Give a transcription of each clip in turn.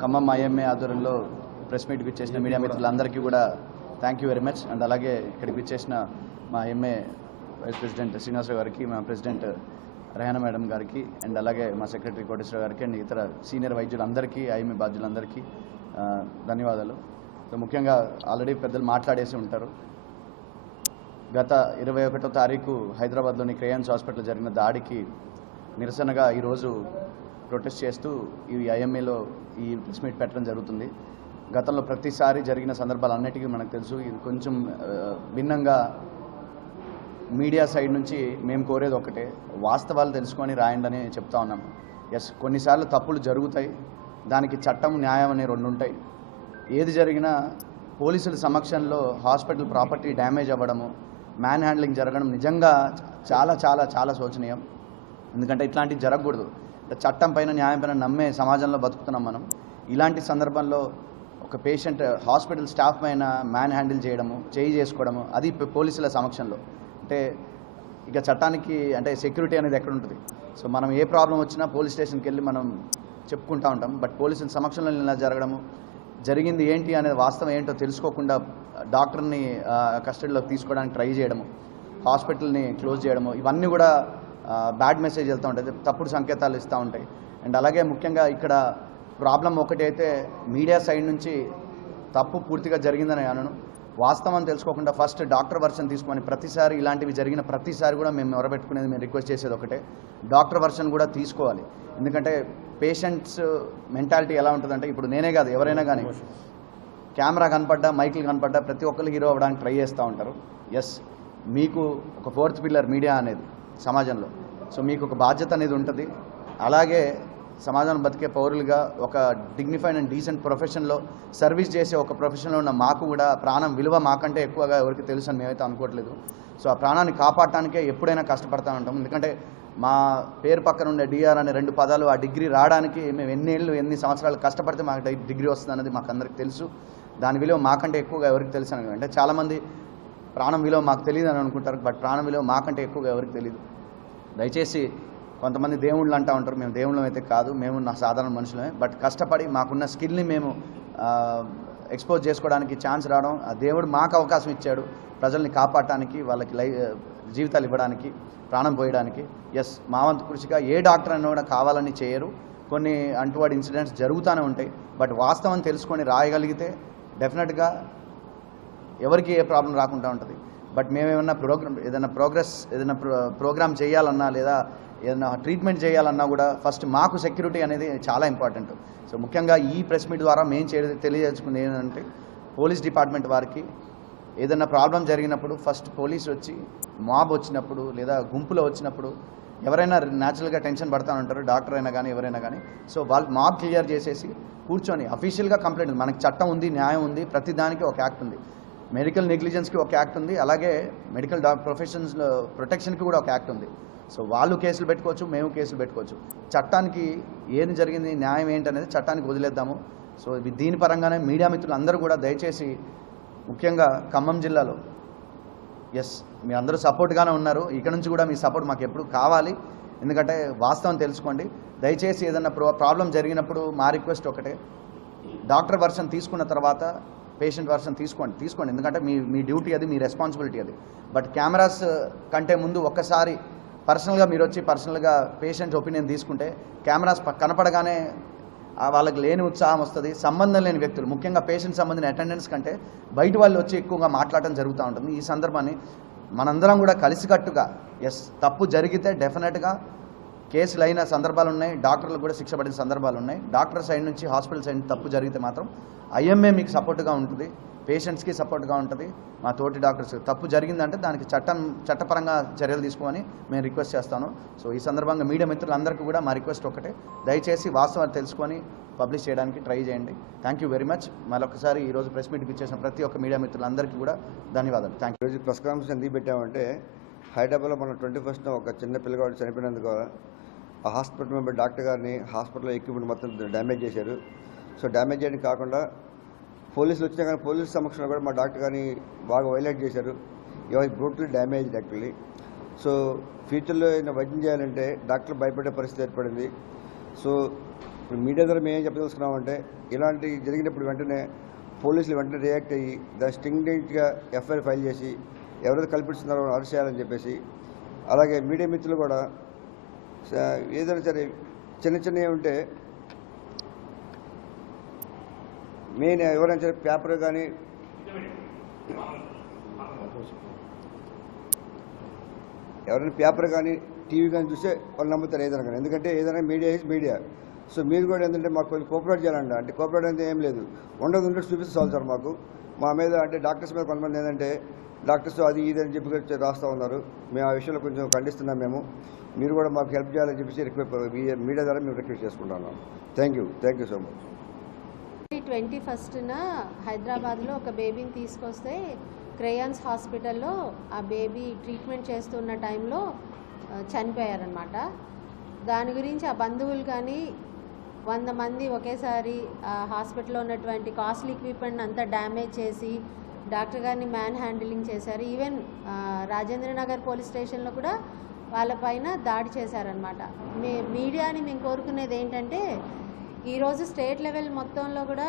Khammam IMA ఆధ్వర్యంలో press మీట్కి ఇచ్చేసిన media మిత్రులందరికీ కూడా thank you very much. And అలాగే ఇక్కడికి ఇచ్చేసిన మా ఎంఏ వైస్ ప్రెసిడెంట్ శ్రీనివాసరావు గారికి, మా ప్రెసిడెంట్ రెహానా మేడం గారికి, అండ్ అలాగే మా సెక్రటరీ కోటేశ్వర గారికి, అండ్ ఇతర సీనియర్ వైద్యులందరికీ, ఐఎంఏ బాధ్యులందరికీ ధన్యవాదాలు. సో ముఖ్యంగా ఆల్రెడీ పెద్దలు మాట్లాడేసి ఉంటారు. గత 21వ తారీఖు హైదరాబాద్లోని క్రేయాన్స్ హాస్పిటల్ జరిగిన దాడికి నిరసనగా ఈరోజు ప్రొటెస్ట్ చేస్తూ ఈ ఐఎంఏలో ఈ ప్రెస్ మీట్ పెట్టడం జరుగుతుంది. గతంలో ప్రతిసారి జరిగిన సందర్భాలన్నిటికీ మనకు తెలుసు. ఇది కొంచెం భిన్నంగా మీడియా సైడ్ నుంచి మేము కోరేది ఒకటే, వాస్తవాలు తెలుసుకొని రాయండి అని చెప్తా ఉన్నాము. ఎస్, కొన్నిసార్లు తప్పులు జరుగుతాయి, దానికి చట్టం న్యాయం అనే రెండు ఉంటాయి. ఏది జరిగినా పోలీసుల సమక్షంలో హాస్పిటల్ ప్రాపర్టీ డ్యామేజ్ అవ్వడము, మ్యాన్ హ్యాండ్లింగ్ జరగడం నిజంగా చాలా చాలా చాలా శోచనీయం. ఎందుకంటే ఇట్లాంటివి జరగకూడదు. చట్టం పైన, న్యాయం పైన నమ్మే సమాజంలో బతుకుతున్నాం మనం. ఇలాంటి సందర్భంలో ఒక పేషెంట్ హాస్పిటల్ స్టాఫ్ పైన మ్యాన్ హ్యాండిల్ చేయడము, చేయి చేసుకోవడము, అది పోలీసుల సమక్షంలో. అంటే ఇక చట్టానికి అంటే సెక్యూరిటీ అనేది ఎక్కడ ఉంటుంది? సో మనం ఏ ప్రాబ్లం వచ్చినా పోలీస్ స్టేషన్కి వెళ్ళి మనం చెప్పుకుంటూ ఉంటాం. బట్ పోలీసుల సమక్షంలో ఇలా జరగడము, జరిగింది ఏంటి అనేది వాస్తవం ఏంటో తెలుసుకోకుండా డాక్టర్ని కస్టడీలోకి తీసుకోవడానికి ట్రై చేయడము, హాస్పిటల్ని క్లోజ్ చేయడము, ఇవన్నీ కూడా బ్యాడ్ మెసేజ్ వెళ్తూ ఉంటాయి, తప్పుడు సంకేతాలు ఇస్తూ ఉంటాయి. అండ్ అలాగే ముఖ్యంగా ఇక్కడ ప్రాబ్లం ఒకటైతే మీడియా సైడ్ నుంచి తప్పు పూర్తిగా జరిగిందని అనను. వాస్తవం తెలుసుకోకుండా ఫస్ట్ డాక్టర్ వర్షన్ తీసుకొని ప్రతిసారి ఇలాంటివి జరిగిన ప్రతిసారి కూడా మేము మొరబెట్టుకునేది, మేము రిక్వెస్ట్ చేసేది ఒకటే, డాక్టర్ వర్షన్ కూడా తీసుకోవాలి. ఎందుకంటే పేషెంట్స్ మెంటాలిటీ ఎలా ఉంటుందంటే, ఇప్పుడు నేనే కాదు ఎవరైనా కానీ కెమెరా కనపడ్డా, మైకులు కనపడ్డా ప్రతి ఒక్కరు హీరో అవ్వడానికి ట్రై చేస్తూ ఉంటారు. ఎస్, మీకు ఒక ఫోర్త్ పిల్లర్ మీడియా అనేది సమాజంలో. సో మీకు ఒక బాధ్యత అనేది ఉంటుంది. అలాగే సమాజంలో బతికే పౌరులుగా ఒక డిగ్నిఫైడ్ అండ్ డీసెంట్ ప్రొఫెషన్లో సర్వీస్ చేసే ఒక ప్రొఫెషన్లో ఉన్న మాకు కూడా ప్రాణం విలువ మాకంటే ఎక్కువగా ఎవరికి తెలుసు అని మేమైతే అనుకోవట్లేదు. సో ఆ ప్రాణాన్ని కాపాడటానికే ఎప్పుడైనా కష్టపడతా ఉంటాం. ఎందుకంటే మా పేరు పక్కన ఉండే డిఆర్ అనే 2 పదాలు, ఆ డిగ్రీ రావడానికి మేము ఎన్ని సంవత్సరాలు కష్టపడితే మాకు డిగ్రీ వస్తుంది అన్నది మాకు అందరికి తెలుసు. దాని విలువ మాకంటే ఎక్కువగా ఎవరికి తెలుసు అని. అంటే చాలామంది ప్రాణం విలువ మాకు తెలియదు అని అనుకుంటారు, బట్ ప్రాణం విలువ మాకంటే ఎక్కువగా ఎవరికి తెలియదు. దయచేసి కొంతమంది దేవుళ్ళు అంటూ ఉంటారు, మేము దేవుళ్ళం అయితే కాదు, మేము నా సాధారణ మనుషులమే. బట్ కష్టపడి మాకున్న స్కిల్ని మేము ఎక్స్పోజ్ చేసుకోవడానికి ఛాన్స్ రావడం, ఆ దేవుడు మాకు అవకాశం ఇచ్చాడు ప్రజల్ని కాపాడటానికి, వాళ్ళకి జీవితాలు ఇవ్వడానికి, ప్రాణం పోయడానికి. ఎస్, మా వంతు కృషిగా ఏ డాక్టర్ అయినా కూడా కావాలని చేయరు. కొన్ని అంటువాడి ఇన్సిడెంట్స్ జరుగుతూనే ఉంటాయి. బట్ వాస్తవం తెలుసుకొని రాయగలిగితే డెఫినెట్గా ఎవరికి ఏ ప్రాబ్లం రాకుండా ఉంటుంది. బట్ మేమేమన్నా ఏదైనా ప్రోగ్రామ్ చేయాలన్నా, లేదా ఏదైనా ట్రీట్మెంట్ చేయాలన్నా కూడా ఫస్ట్ మాకు సెక్యూరిటీ అనేది చాలా ఇంపార్టెంట్. సో ముఖ్యంగా ఈ ప్రెస్ మీట్ ద్వారా మేము తెలియజేసుకునేది ఏంటంటే, పోలీస్ డిపార్ట్మెంట్ వారికి ఏదైనా ప్రాబ్లం జరిగినప్పుడు ఫస్ట్ పోలీసు వచ్చి, మాబ్ వచ్చినప్పుడు లేదా గుంపులో వచ్చినప్పుడు ఎవరైనా న్యాచురల్గా టెన్షన్ పడుతూ ఉంటారు, డాక్టర్ అయినా కానీ ఎవరైనా కానీ. సో వాళ్ళు మాబ్ క్లియర్ చేసేసి కూర్చొని అఫీషియల్గా కంప్లైంట్ ఉంది, మనకి చట్టం ఉంది, న్యాయం ఉంది, ప్రతి దానికి ఒక యాక్ట్ ఉంది. మెడికల్ నెగ్లిజెన్స్కి ఒక యాక్ట్ ఉంది, అలాగే మెడికల్ ప్రొఫెషన్స్ ప్రొటెక్షన్కి కూడా ఒక యాక్ట్ ఉంది. సో వాళ్ళు కేసులు పెట్టుకోవచ్చు, మేము కేసులు పెట్టుకోవచ్చు. చట్టానికి ఏది జరిగింది, న్యాయం ఏంటనేది చట్టానికి వదిలేద్దాము. సో దీని పరంగానే మీడియా మిత్రులు అందరూ కూడా దయచేసి, ముఖ్యంగా ఖమ్మం జిల్లాలో ఎస్ మీ అందరూ సపోర్ట్గానే ఉన్నారు, ఇక్కడ నుంచి కూడా మీ సపోర్ట్ మాకు ఎప్పుడు కావాలి. ఎందుకంటే వాస్తవం తెలుసుకోండి. దయచేసి ఏదైనా ప్రాబ్లం జరిగినప్పుడు మా రిక్వెస్ట్ ఒకటే, డాక్టర్ వర్షన్ తీసుకున్న తర్వాత పేషెంట్ వర్షన్ తీసుకోండి. ఎందుకంటే మీ డ్యూటీ అది, మీ రెస్పాన్సిబిలిటీ అది. బట్ కెమెరాస్ కంటే ముందు ఒక్కసారి పర్సనల్గా మీరు వచ్చి పర్సనల్గా పేషెంట్ ఒపీనియన్ తీసుకుంటే, కెమెరాస్ కనపడగానే వాళ్ళకి లేని ఉత్సాహం వస్తుంది. సంబంధం లేని వ్యక్తులు, ముఖ్యంగా పేషెంట్ సంబంధించిన అటెండెన్స్ కంటే బయట వాళ్ళు వచ్చి ఎక్కువగా మాట్లాడటం జరుగుతూ ఉంటుంది. ఈ సందర్భాన్ని మనందరం కూడా కలిసికట్టుగా, ఎస్ తప్పు జరిగితే డెఫినెట్గా కేసులు అయిన సందర్భాలు ఉన్నాయి, డాక్టర్లు కూడా శిక్ష పడిన సందర్భాలు ఉన్నాయి. డాక్టర్ సైడ్ నుంచి, హాస్పిటల్ సైడ్ నుంచి తప్పు జరిగితే మాత్రం ఐఎంఏ మీకు సపోర్ట్గా ఉంటుంది, పేషెంట్స్కి సపోర్ట్గా ఉంటుంది. మా తోటి డాక్టర్స్ తప్పు జరిగిందంటే దానికి చట్టపరంగా చర్యలు తీసుకోమని మేము రిక్వెస్ట్ చేస్తాను. సో ఈ సందర్భంగా మీడియా మిత్రులందరికీ కూడా మా రిక్వెస్ట్ ఒకటే, దయచేసి వాస్తవాలు తెలుసుకొని పబ్లిష్ చేయడానికి ట్రై చేయండి. Thank you very much. మరొకసారి ఈరోజు ప్రెస్ మీట్కి ఇచ్చేసిన ప్రతి ఒక్క మీడియా మిత్రులందరికీ కూడా ధన్యవాదాలు. Thank you. ఈరోజు ప్రెస్ కాన్ఫరెన్స్ ఎందుకు పెట్టామంటే, హైదరాబాద్లో మన 21st ఒక చిన్న పిల్లగాడు చనిపోయినందుకు ఆ హాస్పిటల్ మెంబర్ డాక్టర్ గారిని హాస్పిటల్లో ఎక్విప్మెంట్ మొత్తం డ్యామేజ్ చేశారు. సో డ్యామేజ్ చేయడం కాకుండా పోలీసులు వచ్చినా కానీ పోలీసు సమక్షంలో కూడా మా డాక్టర్ గారిని బాగా వైలేట్ చేశారు. Was brutally damaged actually. So ఫ్యూచర్లో ఏదైనా వైద్యం చేయాలంటే డాక్టర్లు భయపడే పరిస్థితి ఏర్పడింది. సో ఇప్పుడు మీడియా ద్వారా మేము ఏం చెప్పదలుచుకున్నామంటే ఇలాంటి జరిగినప్పుడు వెంటనే పోలీసులు వెంటనే రియాక్ట్ అయ్యి దాన్ని స్ట్రింగ్గా ఎఫ్ఐఆర్ ఫైల్ చేసి ఎవరైతే కల్పిస్తున్నారో అరెస్ట్ చేయాలని చెప్పేసి, అలాగే మీడియా మిత్రులు కూడా ఏదైనా సరే చిన్నవి ఉంటే మెయిన్ ఎవరైనా సరే పేపర్ కానీ టీవీ కానీ చూస్తే వాళ్ళు నమ్ముతారు ఏదైనా కానీ. ఎందుకంటే ఏదైనా మీడియా ఈజ్ మీడియా. సో మీరు కూడా ఏంటంటే మాకు కొంచెం కోఆపరేట్ చేయాలండి. అంటే కోఆపరేట్ అంటే ఏం లేదు, ఉండదు చూపిస్తే చాలు సార్. మాకు మా మీద అంటే డాక్టర్స్ మీద కొంతమంది ఏంటంటే డాక్టర్స్ అది ఇది అని చెప్పి రాస్తూ ఉన్నారు. మేము ఆ విషయంలో కొంచెం ఖండిస్తున్నాం. మీరు కూడా మాకు హెల్ప్ చేయాలని చెప్పేసి మీడియా ద్వారా మేము రిక్వెస్ట్ చేసుకుంటున్నాం. Thank you so much. 21న హైదరాబాద్లో ఒక బేబీని తీసుకొస్తే క్రేయాన్స్ హాస్పిటల్లో ఆ బేబీ ట్రీట్మెంట్ చేస్తున్న టైంలో చనిపోయారనమాట. దాని గురించి ఆ బంధువులు కానీ 100 మంది ఒకేసారి ఆ హాస్పిటల్లో ఉన్నటువంటి కాస్ట్లీ ఎక్విప్మెంట్ అంతా డ్యామేజ్ చేసి డాక్టర్ గారిని మ్యాన్ హ్యాండిలింగ్ చేశారు. ఈవెన్ రాజేంద్రనగర్ పోలీస్ స్టేషన్లో కూడా వాళ్ళపైన దాడి చేశారనమాట. మీడియాని మేము కోరుకునేది ఏంటంటే ఈరోజు స్టేట్ లెవెల్ మొత్తంలో కూడా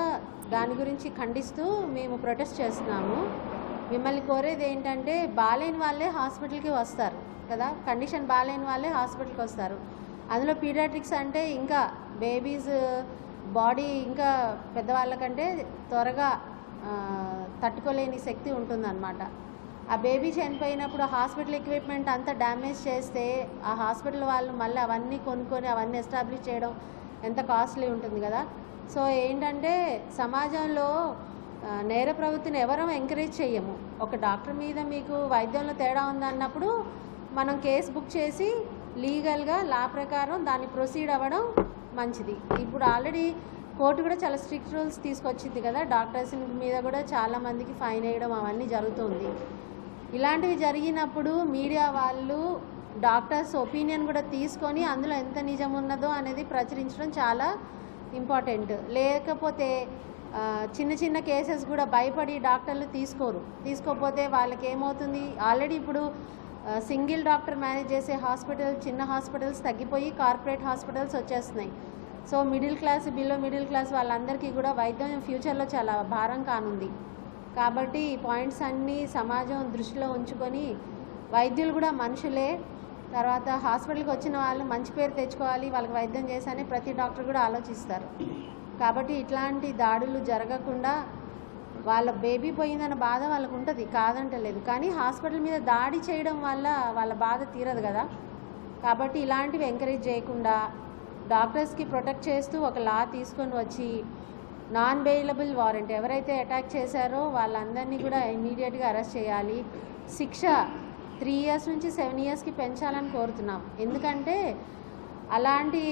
దాని గురించి ఖండిస్తూ మేము ప్రొటెస్ట్ చేస్తున్నాము. మిమ్మల్ని కోరేది ఏంటంటే బాలేని వాళ్ళే హాస్పిటల్కి వస్తారు కదా, కండిషన్ బాలేని వాళ్ళే హాస్పిటల్కి వస్తారు. అందులో పీడియాట్రిక్స్ అంటే ఇంకా బేబీస్ బాడీ ఇంకా పెద్దవాళ్ళకంటే త్వరగా తట్టుకోలేని శక్తి ఉంటుందన్నమాట. ఆ బేబీ చనిపోయినప్పుడు హాస్పిటల్ ఎక్విప్మెంట్ అంతా డ్యామేజ్ చేస్తే ఆ హాస్పిటల్ వాళ్ళు మళ్ళీ అవన్నీ కొనుక్కొని అవన్నీ ఎస్టాబ్లిష్ చేయడం ఎంత కాస్ట్లీ ఉంటుంది కదా. సో ఏంటంటే సమాజంలో నేర ప్రవృత్తిని ఎవరూ ఎంకరేజ్ చేయము. ఒక డాక్టర్ మీద మీకు వైద్యంలో తేడా ఉందన్నప్పుడు మనం కేసు బుక్ చేసి లీగల్గా లా ప్రకారం దాన్ని ప్రొసీడ్ అవ్వడం మంచిది. ఇప్పుడు ఆల్రెడీ కోర్టు కూడా చాలా స్ట్రిక్ట్ రూల్స్ తీసుకొచ్చింది కదా, డాక్టర్స్ మీద కూడా చాలామందికి ఫైన్ వేయడం అవన్నీ జరుగుతుంది. ఇలాంటివి జరిగినప్పుడు మీడియా వాళ్ళు డాక్టర్స్ ఒపీనియన్ కూడా తీసుకొని అందులో ఎంత నిజం ఉన్నదో అనేది ప్రచురించడం చాలా ఇంపార్టెంట్. లేకపోతే చిన్న కేసెస్ కూడా భయపడి డాక్టర్లు తీసుకోకపోతే వాళ్ళకి ఏమవుతుంది, ఆల్రెడీ ఇప్పుడు సింగిల్ డాక్టర్ మేనేజ్ చేసే చిన్న హాస్పిటల్స్ తగ్గిపోయి కార్పొరేట్ హాస్పిటల్స్ వచ్చేస్తున్నాయి. So middle class below middle class వాళ్ళందరికీ కూడా వైద్యం ఫ్యూచర్లో చాలా భారం కానుంది. కాబట్టి ఈ పాయింట్స్ అన్నీ సమాజం దృష్టిలో ఉంచుకొని వైద్యులు కూడా మనుషులే, తర్వాత హాస్పిటల్కి వచ్చిన వాళ్ళు మంచి పేరు తెచ్చుకోవాలి, వాళ్ళకి వైద్యం చేశానే ప్రతి డాక్టర్ కూడా ఆలోచిస్తారు. కాబట్టి ఇట్లాంటి దాడులు జరగకుండా వాళ్ళ బేబీ పోయిందన్న బాధ వాళ్ళకు ఉంటుంది, కాదంటలేదు. కానీ హాస్పిటల్ మీద దాడి చేయడం వల్ల వాళ్ళ బాధ తీరదు కదా. కాబట్టి ఇలాంటివి ఎంకరేజ్ చేయకుండా డాక్టర్స్కి ప్రొటెక్ట్ చేస్తూ ఒక లా తీసుకొని వచ్చి నాన్ బెయిలబుల్ వారెంట్ ఎవరైతే అటాక్ చేశారో వాళ్ళందరినీ కూడా ఇమీడియట్గా అరెస్ట్ చేయాలి. శిక్ష 3 years నుంచి 7 yearsకి పెంచాలని కోరుతున్నాం. ఎందుకంటే అలాంటి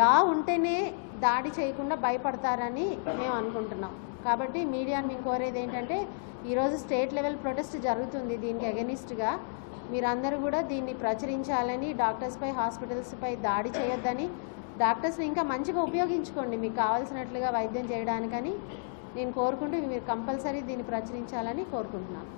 లా ఉంటేనే దాడి చేయకుండా భయపడతారని మేము అనుకుంటున్నాం. కాబట్టి మీడియాని మేము కోరేది ఏంటంటే ఈరోజు స్టేట్ లెవెల్ ప్రొటెస్ట్ జరుగుతుంది, దీనికి అగెనిస్ట్గా మీరందరూ కూడా దీన్ని ప్రచురించాలని, డాక్టర్స్పై హాస్పిటల్స్పై దాడి చేయొద్దని, డాక్టర్స్ని ఇంకా మంచిగా ఉపయోగించుకోండి మీకు కావాల్సినట్లుగా వైద్యం చేయడానికని నేను కోరుకుంటూ మీరు కంపల్సరీ దీన్ని ప్రచురించాలని కోరుకుంటున్నాను.